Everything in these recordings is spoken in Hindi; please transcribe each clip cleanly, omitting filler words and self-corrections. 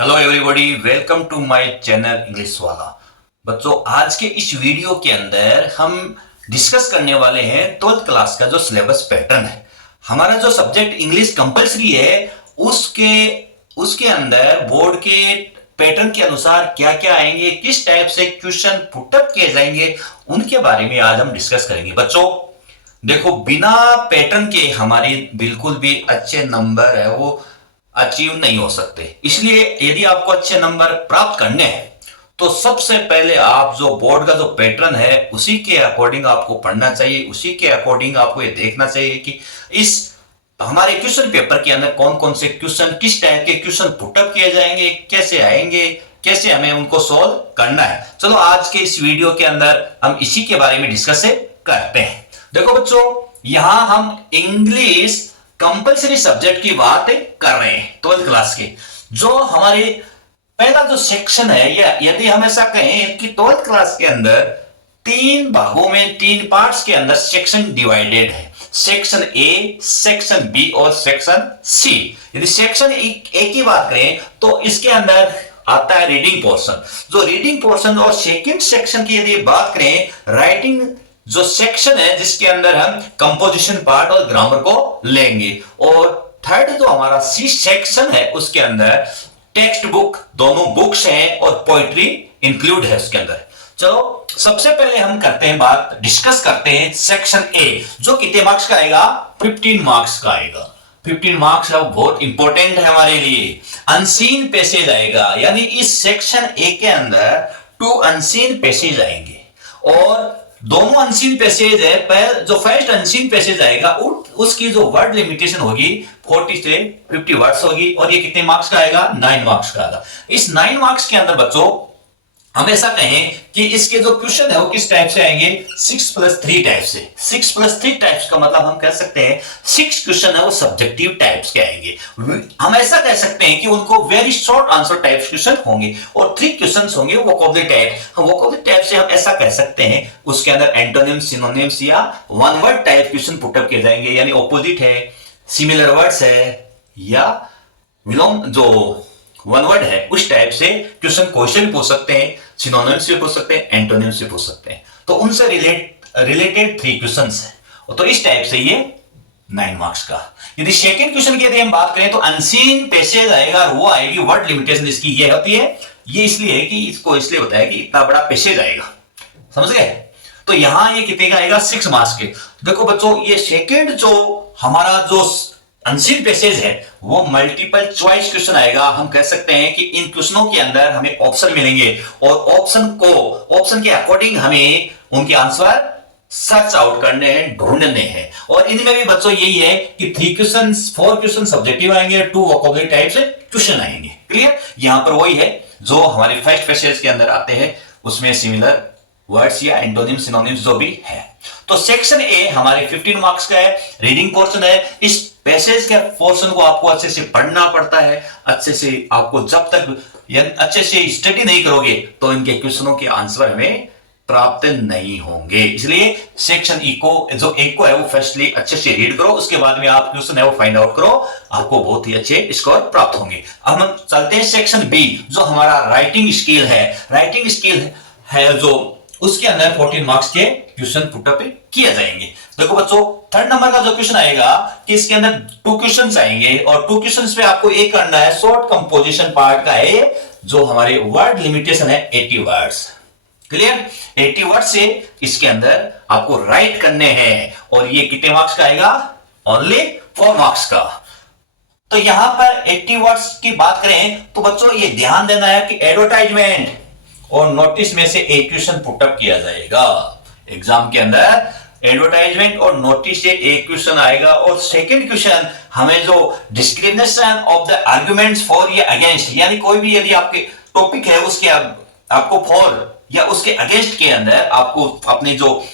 Hello everybody, welcome to my channel English वाला। बच्चों, आज के इस वीडियो के अंदर हम डिस्कस करने वाले हैं 12th क्लास का जो सिलेबस पैटर्न है। हमारा जो सब्जेक्ट इंग्लिश कंपलसरी है उसके उसके अंदर बोर्ड के पैटर्न के अनुसार क्या क्या आएंगे, किस टाइप से क्वेश्चन पुटअप किए जाएंगे, उनके बारे में आज हम डिस्कस करेंगे। बच्चों देखो, बिना पैटर्न के हमारी बिल्कुल भी अच्छे नंबर है वो अचीव नहीं हो सकते। इसलिए यदि आपको अच्छे नंबर प्राप्त करने हैं तो सबसे पहले आप जो बोर्ड का जो पैटर्न है उसी के अकॉर्डिंग आपको पढ़ना चाहिए, उसी के अकॉर्डिंग आपको ये देखना चाहिए कि इस हमारे क्वेश्चन पेपर के अंदर कौन कौन से क्वेश्चन, किस टाइप के क्वेश्चन पुटअप किए जाएंगे, कैसे आएंगे, कैसे हमें उनको सॉल्व करना है। चलो आज के इस वीडियो के अंदर हम इसी के बारे में डिस्कस करते हैं। देखो बच्चों, यहां हम इंग्लिश कंपलसरी सब्जेक्ट की बात कर रहे हैं 12th क्लास के। जो हमारे पहला जो सेक्शन है, या यदि हम ऐसा कहें कि 12th क्लास के अंदर तीन भागों में, तीन पार्ट्स के अंदर सेक्शन डिवाइडेड है। सेक्शन ए, सेक्शन बी और सेक्शन सी। यदि सेक्शन ए की बात करें तो इसके अंदर आता है रीडिंग पोर्शन। जो रीडिंग पोर्शन और सेकंड सेक्शन की यदि बात करें, राइटिंग जो सेक्शन है जिसके अंदर हम कंपोजिशन पार्ट और ग्रामर को लेंगे। और थर्ड जो हमारा सी सेक्शन है उसके अंदर टेक्स्ट बुक, दोनों बुक्स हैं और पोइट्री इंक्लूड है उसके अंदर। चलो सबसे पहले हम करते हैं बात, डिस्कस करते हैं सेक्शन ए, जो कितने मार्क्स का आएगा? 15 मार्क्स का आएगा। 15 मार्क्स है, बहुत इंपॉर्टेंट है हमारे लिए। अनसीन पैसेज आएगा, यानी इस सेक्शन ए के अंदर 2 अनसीन पैसेज आएंगे। और दोनों अनसीन पैसेज है, जो फर्स्ट अनसीन पैसेज आएगा उसकी जो वर्ड लिमिटेशन होगी 40 से 50 वर्ड्स होगी। और ये कितने मार्क्स का आएगा? 9 मार्क्स का आएगा। इस 9 मार्क्स के अंदर बच्चों हम ऐसा कहें कि इसके जो क्वेश्चन है वो किस टाइप से आएंगे? 6+3 टाइप से। 6+3 टाइप्स का मतलब हम कह सकते हैं 6 क्वेश्चन है वो सब्जेक्टिव टाइप्स के आएंगे। हम ऐसा कह सकते हैं कि उनको very short answer types question होंगे और 3 क्वेश्चंस होंगे वोकैबुलरी टाइप। वोकैबुलरी टाइप से हम ऐसा कह सकते हैं उसके अंदर एंटोनिम्स, सिनोनिम्स या one word type question put up किए जाएंगे, यानी ऑपोजिट है, सिमिलर वर्ड्स है या विलोम जो वन वर्ड है उस टाइप से क्वेश्चन भी पूछ सकते हैं, सिनोनिम्स भी पूछ सकते हैं, एंटोनिम्स भी पूछ सकते हैं। तो उनसे रिलेटेड 3 क्वेश्चंस है। तो इस टाइप से ये 9 मार्क्स का। यदि सेकंड क्वेश्चन की यदि हम बात करें तो अनसीन पैसेज आएगा, वो आएगी वर्ड लिमिटेशन इसकी ये होती है। ये इसलिए है कि इसको इसलिए बताया कि इतना बड़ा पैसेज आएगा, समझ गए? तो यहां ये कितने का आएगा? 6 मार्क्स के। देखो बच्चों, ये सेकंड जो हमारा जो अनसीन पैसेज है वो मल्टीपल चॉइस क्वेश्चन आएगा। हम कह सकते हैं कि इन क्वेश्चनों के अंदर हमें ऑप्शन मिलेंगे और ऑप्शन के अकॉर्डिंग हमें उनके आंसर सर्च आउट करने हैं, ढूंढने हैं। और इनमें भी बच्चों यही है कि 3 क्वेश्चन, 4 क्वेश्चन सब्जेक्टिव आएंगे, 2 वोकैबुलरी टाइप से क्वेश्चन आएंगे। क्लियर? यहां पर वही है जो हमारे फर्स्ट पैसेज के अंदर आते हैं, उसमें सिमिलर वर्ड्स या एंटोनिम्स, सिनोनिम्स जो भी है। तो सेक्शन ए हमारे 15 मार्क्स का है, रीडिंग पोर्शन है। इस पैसेज के पोर्शन को आपको अच्छे से पढ़ना पड़ता है। अच्छे से आपको जब तक अच्छे से स्टडी नहीं करोगे तो इनके क्वेश्चनों के आंसर हमें प्राप्त नहीं होंगे। इसलिए सेक्शन ई को जो एक को है वो फर्स्टली अच्छे से रीड करो, उसके बाद में आप क्वेश्चन है वो फाइंड आउट करो, आपको बहुत ही अच्छे स्कोर प्राप्त होंगे। अब हम चलते हैं सेक्शन बी, जो हमारा राइटिंग स्किल है। राइटिंग स्किल है जो उसके अंदर 14 मार्क्स के क्वेश्चन पुटअप किए जाएंगे। देखो बच्चों, थर्ड नंबर का जो क्वेश्चन आएगा कि इसके अंदर 2 क्वेश्चंस आएंगे और 2 क्वेश्चंस पे आपको एक करना है शॉर्ट कंपोजिशन पार्ट का है, जो हमारे वर्ड लिमिटेशन है 80 वर्ड्स। क्लियर? 80 वर्ड से इसके अंदर आपको राइट करने हैं और ये कितने मार्क्स का आएगा? ओनली 4 मार्क्स का। तो यहां पर 80 वर्ड्स की बात करें तो बच्चों ये ध्यान देना है कि एडवर्टाइजमेंट और नोटिस में से एक क्वेश्चन पुटअप किया जाएगा। एग्जाम के अंदर एडवर्टाइजमेंट और नोटिस से एक क्वेश्चन आएगा और सेकंड क्वेश्चन हमें जो discrimination of the arguments for या अगेंस्ट, यानी कोई भी यदि आपके टॉपिक है उसके आपको फॉर या उसके अगेंस्ट के अंदर आपको अपने जो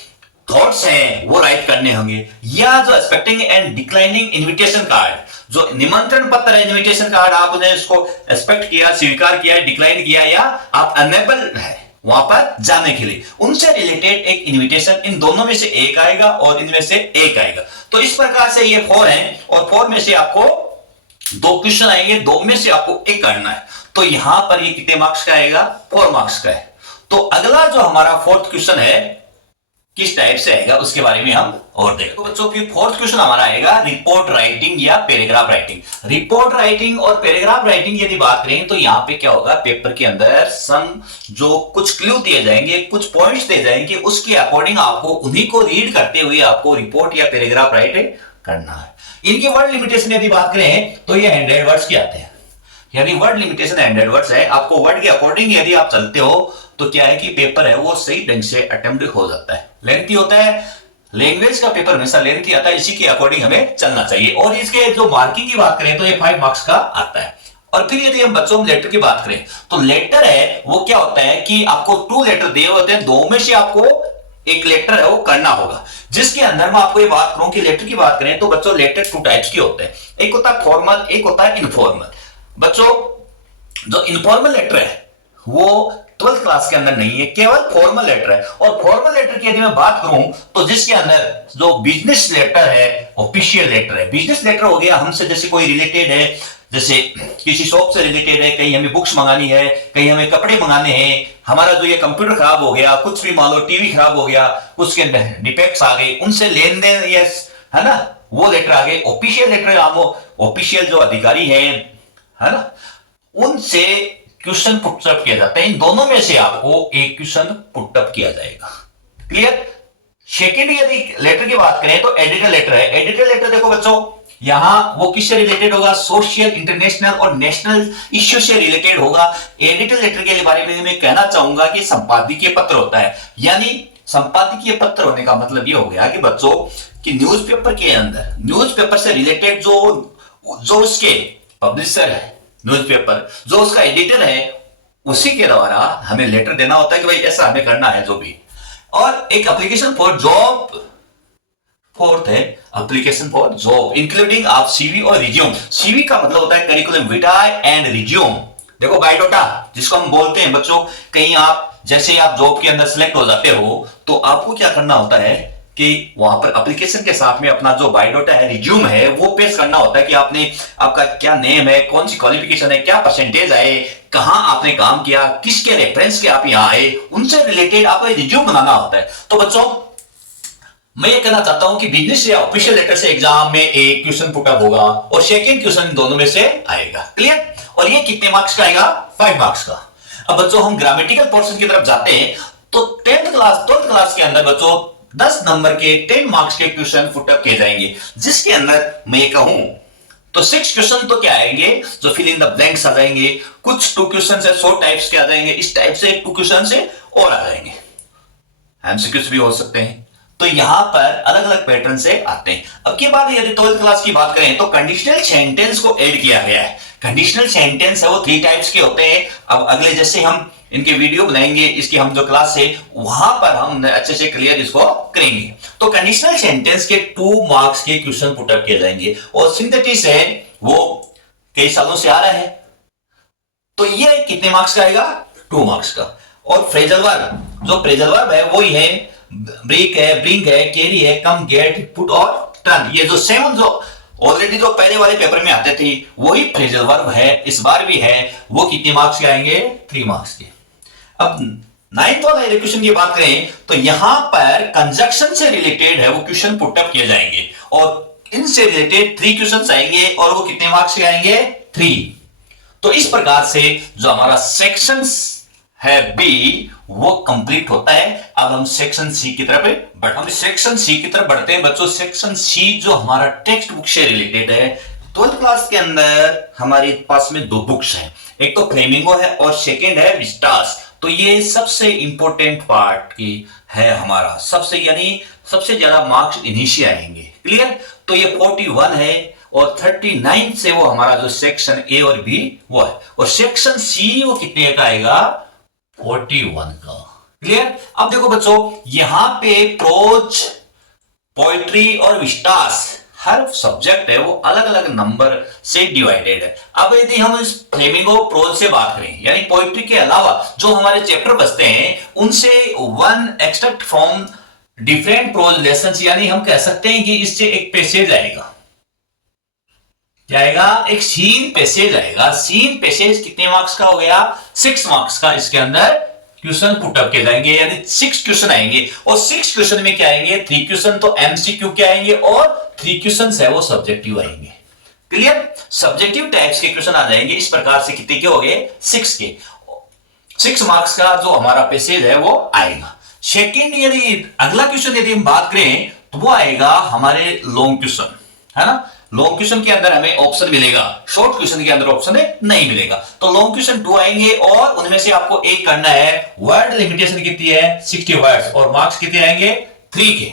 थॉट्स हैं वो राइट करने होंगे। या जो expecting and declining invitation card, जो निमंत्रण पत्र है, इनविटेशन कार्ड आपने इसको एक्सपेक्ट किया, स्वीकार किया, डिक्लाइन किया या आप अनेबल है वहां पर जाने के लिए, उनसे रिलेटेड एक इनविटेशन, इन दोनों में से एक आएगा और इनमें से एक आएगा। तो इस प्रकार से ये 4 है और 4 में से आपको 2 क्वेश्चन आएंगे, 2 में से आपको एक करना है। तो यहां पर ये कितने मार्क्स का आएगा? 4 मार्क्स का है। तो अगला जो हमारा फोर्थ क्वेश्चन है किस टाइप से आएगा उसके बारे में हम और देखो बच्चों की फोर्थ क्वेश्चन हमारा आएगा रिपोर्ट राइटिंग या पैराग्राफ राइटिंग। रिपोर्ट राइटिंग और पैराग्राफ राइटिंग यदि बात करें तो यहां पे क्या होगा, पेपर के अंदर सम जो कुछ क्लू दिए जाएंगे, कुछ पॉइंट्स दिए जाएंगे, उसके अकॉर्डिंग आपको उन्हीं को रीड करते हुए आपको रिपोर्ट या पैराग्राफ राइट करना है। इनकी वर्ड लिमिटेशन यदि बात करें तो ये 100 वर्ड्स के आते हैं, यानी वर्ड लिमिटेशन 100 वर्ड्स है। आपको वर्ड के अकॉर्डिंग यदि आप चलते हो तो क्या है कि पेपर है वो सही ढंग से अटेम्प्ट हो जाता है। लेंथी होता है, लैंग्वेज का पेपर हमेशा लेंथी आता है, इसी के अकॉर्डिंग हमें चलना चाहिए। और इसके जो मार्किंग की बात करें तो ये 5 मार्क्स का आता है। और फिर यदि हम बच्चों में लेटर की बात करें तो लेटर है वो क्या होता है कि आपको 2 लेटर दिए होते हैं, 2 में से आपको एक लेटर है वो करना होगा, जिसके अंदर मैं आपको ये बात करूं कि लेटर की बात करें तो बच्चों लेटर 2 टाइप्स के होते हैं, एक होता है फॉर्मल, एक होता है इनफॉर्मल। बच्चों जो इनफॉर्मल लेटर है वो 12th क्लास के अंदर नहीं है, केवल फॉर्मल लेटर है। और फॉर्मल लेटर की यदि मैं बात करूं तो जिसके अंदर जो बिजनेस लेटर है, ऑफिशियल लेटर है। बिजनेस लेटर हो गया हमसे जैसे कोई रिलेटेड है, जैसे किसी शॉप से रिलेटेड है, कहीं हमें बुक्स मंगानी है, कहीं हमें कपड़े मंगाने हैं, हमारा जो ये कंप्यूटर खराब हो गया, कुछ भी मान लो टीवी खराब हो गया, उसके डिफेक्ट्स आ गए, उनसे लेन देन यस है ना, वो लेटर आ गए। ऑफिशियल लेटर ऑफिशियल जो अधिकारी है ना, उनसे क्वेश्चन पुटअप किया जाता है। इन दोनों में से आपको एक क्वेश्चन पुटअप किया जाएगा। क्लियर? सेकेंड यदि लेटर की बात करें तो एडिटर लेटर है। एडिटर लेटर देखो बच्चों यहां वो किससे रिलेटेड होगा, सोशल, इंटरनेशनल और नेशनल इश्यू से रिलेटेड होगा। एडिटर लेटर के बारे में मैं कहना चाहूंगा कि संपादकीय पत्र होता है, यानी संपादकीय पत्र होने का मतलब ये हो गया कि बच्चों कि न्यूज़पेपर के अंदर न्यूज़पेपर से रिलेटेड जो उसके पब्लिशर है, न्यूज़पेपर जो उसका एडिटर है, उसी के द्वारा हमें लेटर देना होता है कि भाई ऐसा हमें करना है जो भी। और एक एप्लीकेशन फॉर जॉब, फोर्थ है एप्लीकेशन फॉर जॉब इंक्लूडिंग आप सीवी और रिज्यूम। सीवी का मतलब होता है करिकुलम विटाe एंड रिज्यूम। देखो बायोडाटा जिसको हम बोलते हैं बच्चों, कहीं आप जैसे आप जॉब के अंदर सिलेक्ट हो जाते हो तो आपको क्या करना होता है कि वहां पर एप्लीकेशन के साथ में अपना जो बायोडाटा है, रिज्यूम है, वो पेश करना होता है कि आपने आपका क्या नेम है, कौन सी क्वालिफिकेशन है, क्या परसेंटेज आए, कहां आपने काम किया, किसके रेफरेंस के आप यहां आए, उनसे रिलेटेड आपको रिज्यूम बनाना होता है। तो बच्चों मैं ये कहना चाहता हूं कि बिजनेस या ऑफिशियल लेटर से एग्जाम में एक क्वेश्चन पुटअप होगा और सेकंड क्वेश्चन दोनों में से आएगा। क्लियर? और ये कितने मार्क्स का आएगा? 5 मार्क्स का। अब बच्चों हम ग्रामेटिकल पोर्शन की तरफ जाते हैं तो 10th क्लास 12th क्लास के अंदर बच्चों 10 नंबर के 10 मार्क्स के क्वेश्चन पुटअप किए जाएंगे, जिसके अंदर मैं ये कहूं तो 6 क्वेश्चन तो क्या आएंगे, जो फिल इन द ब्लैंक्स आ जाएंगे, कुछ 2 क्वेश्चन से 100 टाइप्स के आ जाएंगे, इस टाइप से 2 क्वेश्चन से और आ जाएंगे, एमसीक्यूज भी हो सकते हैं। तो यहां पर अलग अलग पैटर्न से आते हैं। अब की बात यदि 12th क्लास की बात करें तो कंडीशनल सेंटेंस को ऐड किया गया है। कंडीशनल सेंटेंस है वो 3 टाइप्स के होते हैं। अब अगले जैसे हम इनके वीडियो बनाएंगे, इसकी हम जो क्लास है वहां पर हम अच्छे से क्लियर इसको करेंगे। तो कंडीशनल सेंटेंस के 2 मार्क्स के क्वेश्चन पुटअप किए जाएंगे और सिंथेटिस है वो कई सालों से आ रहा है, तो ये कितने मार्क्स का आएगा? 2 मार्क्स का। और फ्रेजल वर्ब, जो फ्रेजल वर्ब है वही है ब्रेक है, ब्रिंग है, कैरी है, कम, गेट, पुट और टर्न। ये जो 7 जो ऑलरेडी जो पहले वाले पेपर में आते थे वही फ्रेजल वर्ब है, इस बार भी है। वो कितने मार्क्स के आएंगे? 3 मार्क्स के। अब 9th वाला क्वेश्चन की बात करें तो यहां पर कंजक्शन से रिलेटेड है वो क्वेश्चन पुटअप किए जाएंगे और इनसे रिलेटेड 3 क्वेश्चन आएंगे और वो कितने मार्क्स के आएंगे? 3। तो इस प्रकार से जो हमारा सेक्शन है बी वो कंप्लीट होता है। अब हम सेक्शन सी की तरफ हम सेक्शन सी की तरफ बढ़ते हैं बच्चों। सेक्शन सी जो हमारा टेक्स्ट बुक से रिलेटेड है। 12th क्लास के अंदर हमारे पास में 2 बुक्स हैं, एक तो फ्लेमिंगो है और सेकंड है विस्टास। तो ये सबसे इंपॉर्टेंट पार्ट की है हमारा, सबसे यानी सबसे ज्यादा मार्क्स इन्हीं से आएंगे। क्लियर? तो ये 41 है और 39 से वो हमारा जो सेक्शन ए और बी वो है, और सेक्शन सी वो कितने का आएगा? 41 का। क्लियर? अब देखो बच्चों यहां पे प्रोज, पोएट्री और विस्टास हर सब्जेक्ट है वो अलग अलग नंबर से डिवाइडेड है। अब यदि हम इस फ्लेमिंगो प्रोज से बात करें यानी पोएट्री के अलावा जो हमारे चैप्टर बचते हैं उनसे 1 extract from different prose lessons, यानी हम कह सकते हैं कि इससे एक पैसेज आएगा। क्या आएगा, एक सीन पैसेज आएगा। सीन पैसेज कितने मार्क्स का हो गया, 6 मार्क्स का। इसके अंदर क्वेश्चन पुटअप किए जाएंगे, यानी 6 क्वेश्चन आएंगे। और 6 क्वेश्चन में क्या आएंगे, 3 क्वेश्चन तो एमसीक्यू के आएंगे और 3 क्वेश्चन है वो सब्जेक्टिव आएंगे। क्लियर, सब्जेक्टिव टाइप्स के क्वेश्चन आ जाएंगे। इस प्रकार से कितने के हो गए, 6 के। 6 मार्क्स का जो हमारा पैसेज है वो आएगा। सेकेंड, यदि अगला क्वेश्चन यदि हम बात करें तो वो आएगा हमारे लॉन्ग क्वेश्चन, है ना। लॉन्ग क्वेश्चन के अंदर हमें ऑप्शन मिलेगा, शॉर्ट क्वेश्चन के अंदर ऑप्शन नहीं मिलेगा। तो लॉन्ग क्वेश्चन 2 आएंगे और उनमें से आपको एक करना है। वर्ड लिमिटेशन कितनी है, 60 वर्ड्स, और मार्क्स कितने आएंगे, 3 के।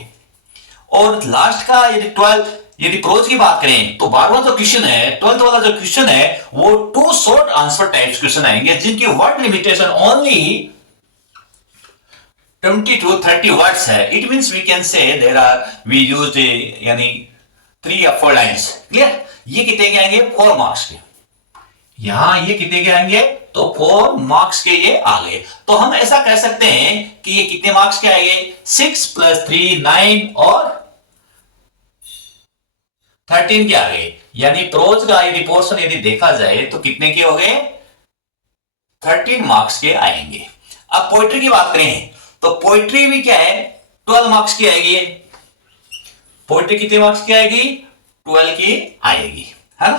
और लास्ट का यदि 12, यदि प्रोज की बात करें तो 12वां जो क्वेश्चन है, 12th वाला जो क्वेश्चन है वो 2 शॉर्ट आंसर टाइप्स क्वेश्चन आएंगे, जिनकी word limitation only 20 to 30 words है। It means we can say there are we used यानी 3 या 4 लाइंस। क्लियर, ये कितने के आएंगे, 4 मार्क्स के। यहां ये कितने के आएंगे, तो 4 मार्क्स के ये आ गए। तो हम ऐसा कह सकते हैं कि ये कितने मार्क्स के आएंगे, 6 + 3 9 और 13 के आ गए। यानी प्रोज का यदि पोर्शन यदि देखा जाए तो कितने के हो गए, 13 मार्क्स के आएंगे। अब पोइट्री की बात करें तो पोइट्री भी क्या है, 12 मार्क्स की आएगी। पोइट्री कितने मार्क्स की आएगी, 12 की आएगी, है ना।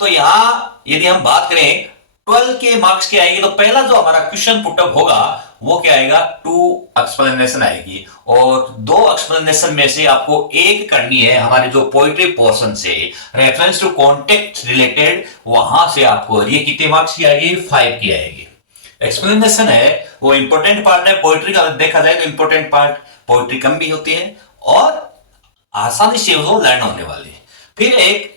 तो यहां यदि हम बात करें 12 के मार्क्स की आएगी, तो पहला जो हमारा क्वेश्चन पुटअप होगा वो क्या आएगा, 2 एक्सप्लेनेशन आएगी। और 2 एक्सप्लेनेशन में से आपको एक करनी है हमारे जो पोइट्री पोर्शन से, रेफरेंस टू कॉन्टेक्स्ट रिलेटेड, वहां से आपको ये कितने मार्क्स की आएगी, 5 की आएगी। एक्सप्लेनेशन है वो इंपॉर्टेंट पार्ट है पोइट्री का। देखा जाए तो इंपॉर्टेंट पार्ट पोइट्री कम भी होती है और आसानी से वो लर्न होने वाली है। फिर एक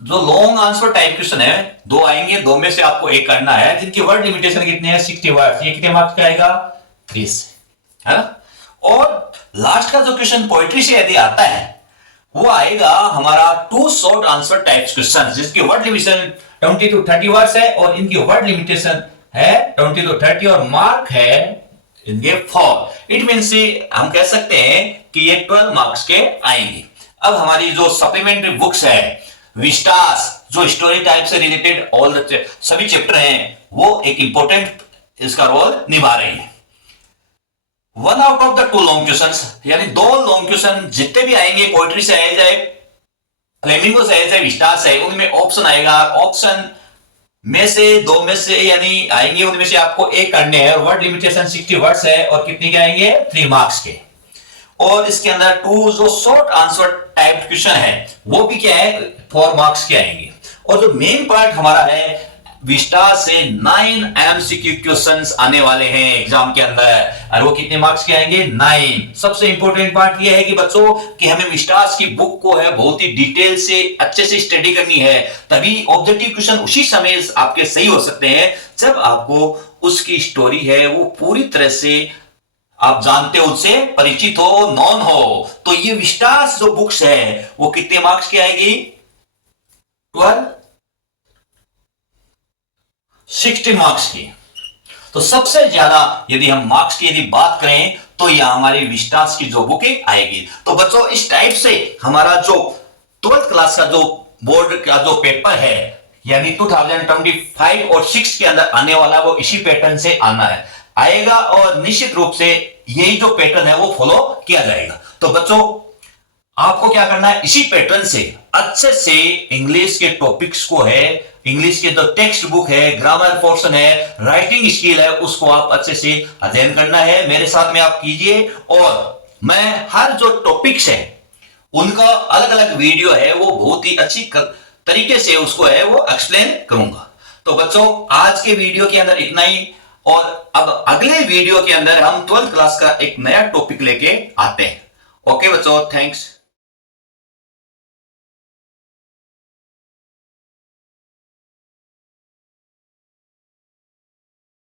जो लॉन्ग आंसर टाइप क्वेश्चन है, 2 आएंगे, 2 में से आपको एक करना है, जिनकी वर्ड लिमिटेशन कितने हैं, 60 वर्ड्स। ये कितने मार्क्स का आएगा, 30, है ना। और लास्ट का जो क्वेश्चन पोइट्री से यदि आता है वो आएगा हमारा 2 शॉर्ट आंसर टाइप्स क्वेश्चन, जिसकी वर्ड लिमिटेशन 20 to 30 वर्ड्स है और इनकी वर्ड लिमिटेशन है 20 to 30 और मार्क है इनके 4। इट मींस हम कह सकते हैं कि ये 12 मार्क्स के आएंगे। अब हमारी जो सप्लीमेंट्री बुक्स है, विस्टास, जो स्टोरी टाइप से रिलेटेड ऑल सभी चैप्टर हैं, वो एक इंपॉर्टेंट इसका रोल निभा रही है। 1 out of the 2 long questions, यानी 2 लॉन्ग क्वेश्चन जितने भी आएंगे, पोइट्री से आए जाए, फ्लेमिंगो से आए जाए, विस्टास है, उनमें ऑप्शन आएगा। ऑप्शन में से 2 में से यानी आएंगे, उनमें से आपको एक करने हैं। वर्ड लिमिटेशन 60 वर्ड्स है और कितने के आएंगे, 3 मार्क्स के। और इसके अंदर 2 जो शॉर्ट आंसर टाइप क्वेश्चन है वो भी क्या है, 4 मार्क्स के आएंगे। और जो मेन पार्ट हमारा है, विस्टा से 9 एमसीक्यू क्वेश्चंस आने वाले हैं एग्जाम के अंदर, और वो कितने मार्क्स के आएंगे, 9। सबसे इंपॉर्टेंट पार्ट ये है कि बच्चों कि हमें विस्टास की बुक को है बहुत ही डिटेल से अच्छे से स्टडी करनी है, तभी ऑब्जेक्टिव क्वेश्चन उसी समय आपके सही हो सकते हैं जब आपको उसकी स्टोरी है वो पूरी तरह से आप जानते हो, उससे परिचित हो, नॉन हो। तो ये विस्टास जो बुक्स है वो कितने मार्क्स की आएगी, 12 60 मार्क्स की। तो सबसे ज्यादा यदि हम मार्क्स की यदि बात करें तो यह हमारी विस्टास की जो बुक आएगी। तो बच्चों इस टाइप से हमारा जो 12th क्लास का जो बोर्ड का जो पेपर है यानी 2025 और 6 के अंदर आने वाला वो इसी पैटर्न से आएगा और निश्चित रूप से यही जो पैटर्न है वो फॉलो किया जाएगा। तो बच्चों आपको क्या करना है, इसी पैटर्न से अच्छे से इंग्लिश के टॉपिक्स को है, इंग्लिश के जो टेक्स्ट बुक है, ग्रामर पोर्शन है, राइटिंग स्किल है, उसको आप अच्छे से अध्ययन करना है। मेरे साथ में आप कीजिए और मैं हर जो टॉपिक्स है उनका अलग अलग वीडियो है वो बहुत ही अच्छी तरीके से उसको है वो एक्सप्लेन करूंगा। तो बच्चों आज के वीडियो के अंदर इतना ही, और अब अगले वीडियो के अंदर हम 12th क्लास का एक नया टॉपिक लेके आते हैं। ओके बच्चों, थैंक्स।